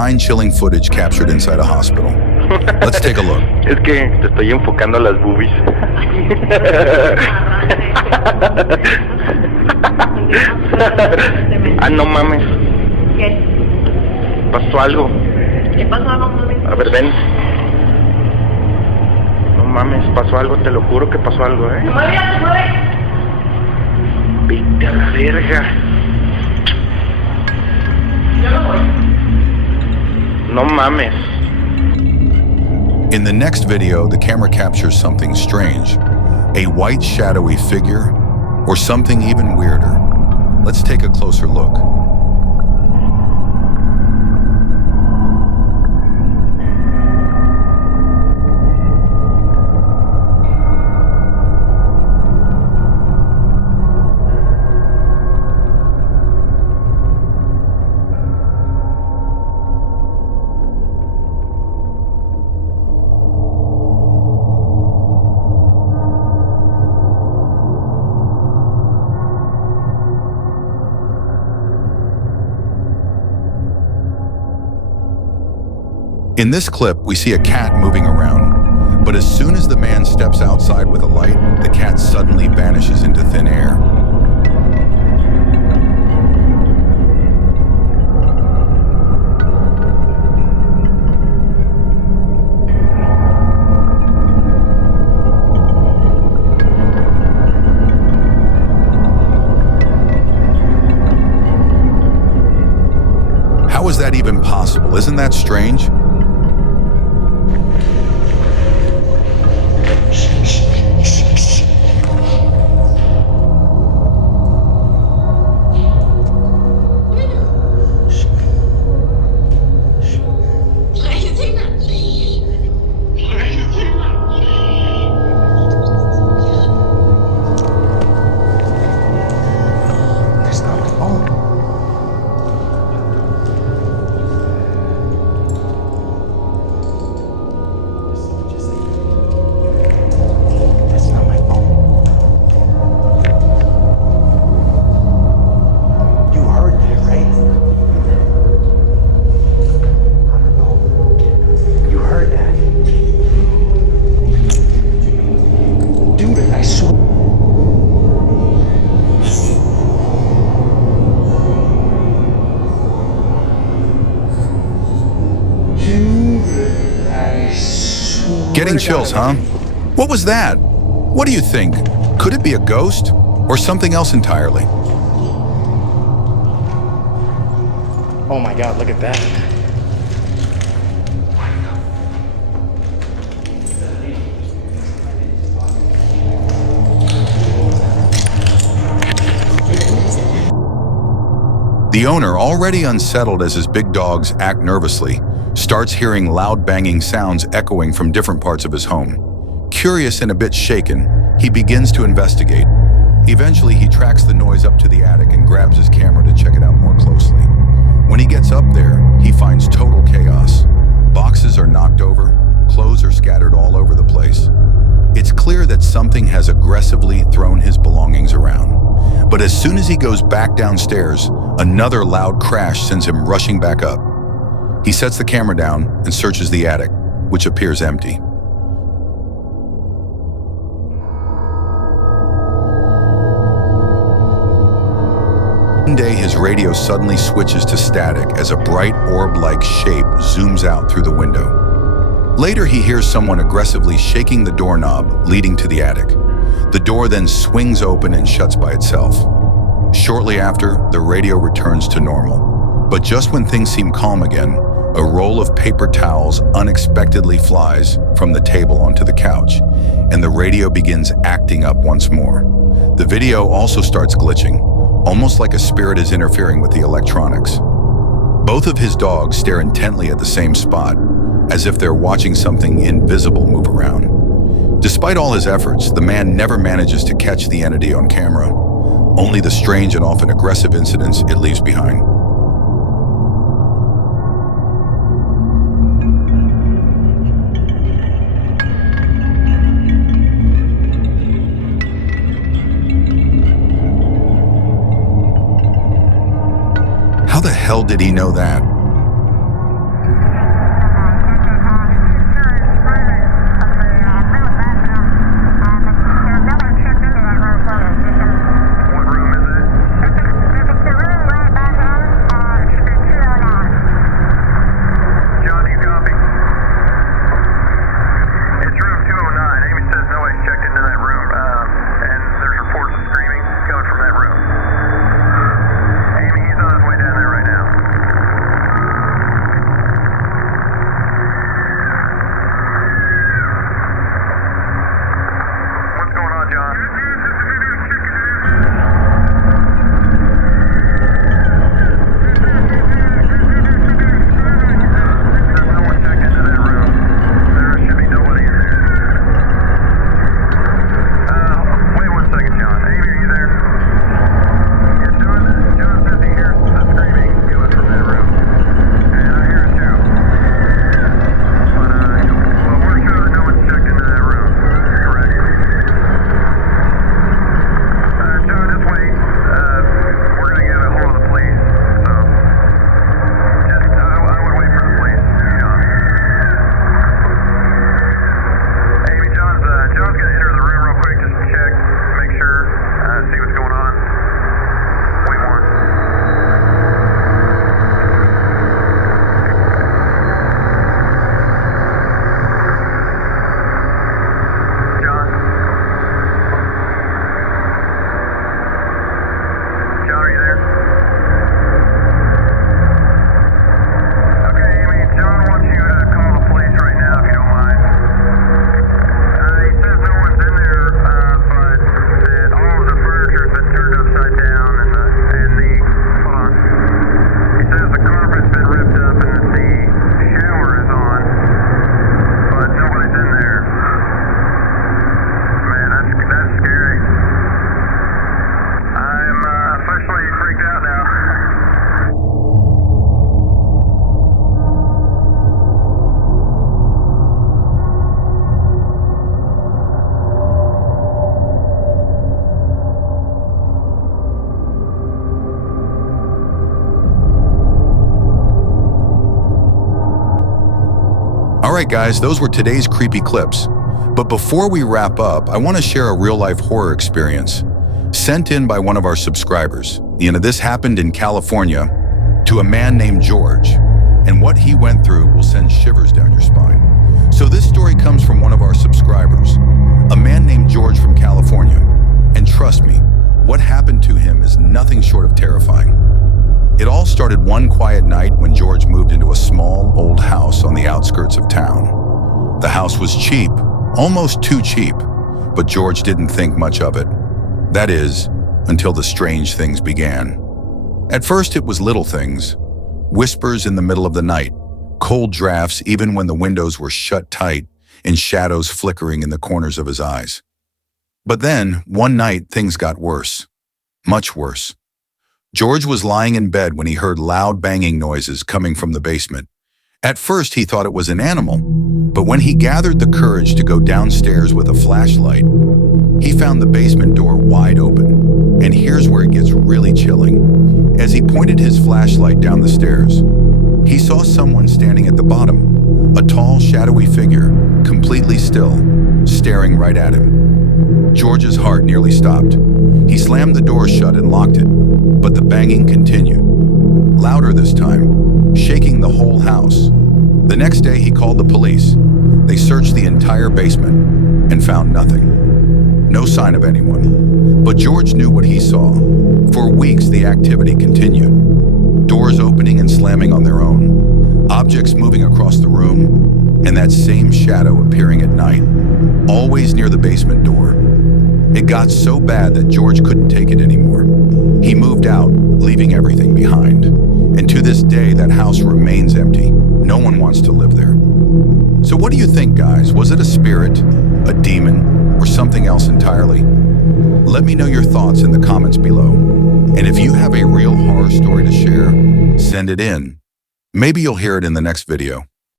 spine-chilling footage captured inside a hospital. Let's take a look. Es que te estoy enfocando a las boobies. Ah, no mames. ¿Qué? Pasó algo. ¿Qué pasó, mami? A ver, ven. No mames, pasó algo, te lo juro que pasó algo, ¡Se mueve, se mueve! Vete a la verga. Yo no voy. No mames. In the next video, the camera captures something strange. A white shadowy figure, or something even weirder. Let's take a closer look. In this clip, we see a cat moving around, but as soon as the man steps outside with a light, the cat suddenly vanishes into thin air. How is that even possible? Isn't that strange? Getting chills, huh? What was that? What do you think? Could it be a ghost or something else entirely? Oh my God, look at that. The owner, already unsettled as his big dogs act nervously, starts hearing loud banging sounds echoing from different parts of his home. Curious and a bit shaken, he begins to investigate. Eventually, he tracks the noise up to the attic and grabs his camera to check it out more closely. When he gets up there, he finds total chaos. Boxes are knocked over, clothes are scattered all over the place. It's clear that something has aggressively thrown his belongings around. But as soon as he goes back downstairs, another loud crash sends him rushing back up. He sets the camera down and searches the attic, which appears empty. One day, his radio suddenly switches to static as a bright orb-like shape zooms out through the window. Later, he hears someone aggressively shaking the doorknob leading to the attic. The door then swings open and shuts by itself. Shortly after, the radio returns to normal. But just when things seem calm again, a roll of paper towels unexpectedly flies from the table onto the couch, and the radio begins acting up once more. The video also starts glitching, almost like a spirit is interfering with the electronics. Both of his dogs stare intently at the same spot, as if they're watching something invisible move around. Despite all his efforts, the man never manages to catch the entity on camera, only the strange and often aggressive incidents it leaves behind. How the hell did he know that? right, guys, those were today's creepy clips. But before we wrap up, I want to share a real-life horror experience sent in by one of our subscribers. This happened in California to a man named George, and what he went through will send shivers down your spine. So this story comes from one of our subscribers, a man named George from California. And trust me, what happened to him is nothing short of terrifying. It all started one quiet night when George moved into a small, old house on the outskirts of town. The house was cheap, almost too cheap, but George didn't think much of it. That is, until the strange things began. At first, it was little things. Whispers in the middle of the night, cold drafts even when the windows were shut tight, and shadows flickering in the corners of his eyes. But then, one night, things got worse. Much worse. George was lying in bed when he heard loud banging noises coming from the basement. At first, he thought it was an animal, but when he gathered the courage to go downstairs with a flashlight, he found the basement door wide open. And here's where it gets really chilling. As he pointed his flashlight down the stairs, he saw someone standing at the bottom, a tall, shadowy figure, completely still, staring right at him. George's heart nearly stopped. He slammed the door shut and locked it, but the banging continued. Louder this time, shaking the whole house. The next day, he called the police. They searched the entire basement and found nothing. No sign of anyone. But George knew what he saw. For weeks, the activity continued. Doors opening and slamming on their own, objects moving across the room, and that same shadow appearing at night, always near the basement door. It got so bad that George couldn't take it anymore. He moved out, leaving everything behind. And to this day, that house remains empty. No one wants to live there. So what do you think, guys? Was it a spirit, a demon, or something else entirely? Let me know your thoughts in the comments below. And if you have a real horror story to share, send it in. Maybe you'll hear it in the next video.